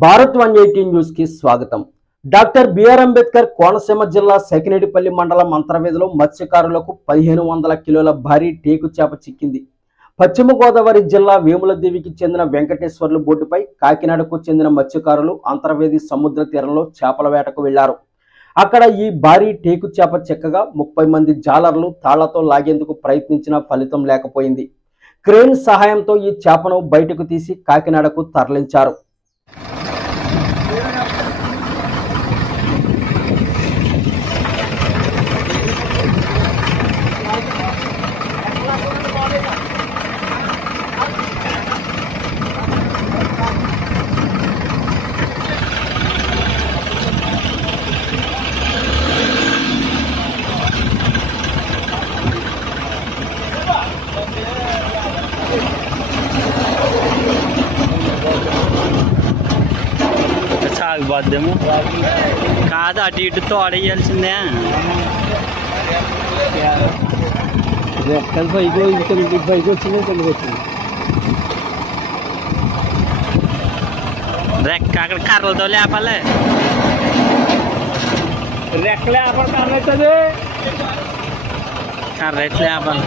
Bharat 180 news కి స్వాగతం. Doctor BR Ambedkar Konaseema జిల్లా సెకినేటిపల్లి మండలం అంతర్వేదిలో మత్స్యకారులకు 1500 కిలోల భారీ టేకు చేప చిక్కింది. పశ్చిమ గోదావరి జిల్లా వేములదేవికి చెందిన వెంకటేశ్వర్లు బోటుపై కాకినాడకు చెందిన మత్స్యకారులు అంతర్వేది సముద్ర తీరంలో చేపల వేటకు వెళ్లారు. అక్కడ ఈ భారీ టేకు చేప చిక్కగా 30 మంది జాలర్లు తాళ్లతో లాగేందుకు ప్రయత్నించినా ఫలితం లేకపోయింది. క్రేన్ సహాయంతో ఈ చేపను బయటకు తీసి కాకినాడకు తరలించారు. సాగుబోద్దేమో కాదు, అటు ఇటు తోడేయాల్సిందే. రెక్కలు పైకి పైకి వచ్చింది, కిందకి వచ్చింది. రెక్క అక్కడ కర్రలతో లేపాలి. రెక్క లేపడం కర్ర అవుతుంది. కర్ర ఎట్లా లేపాలి?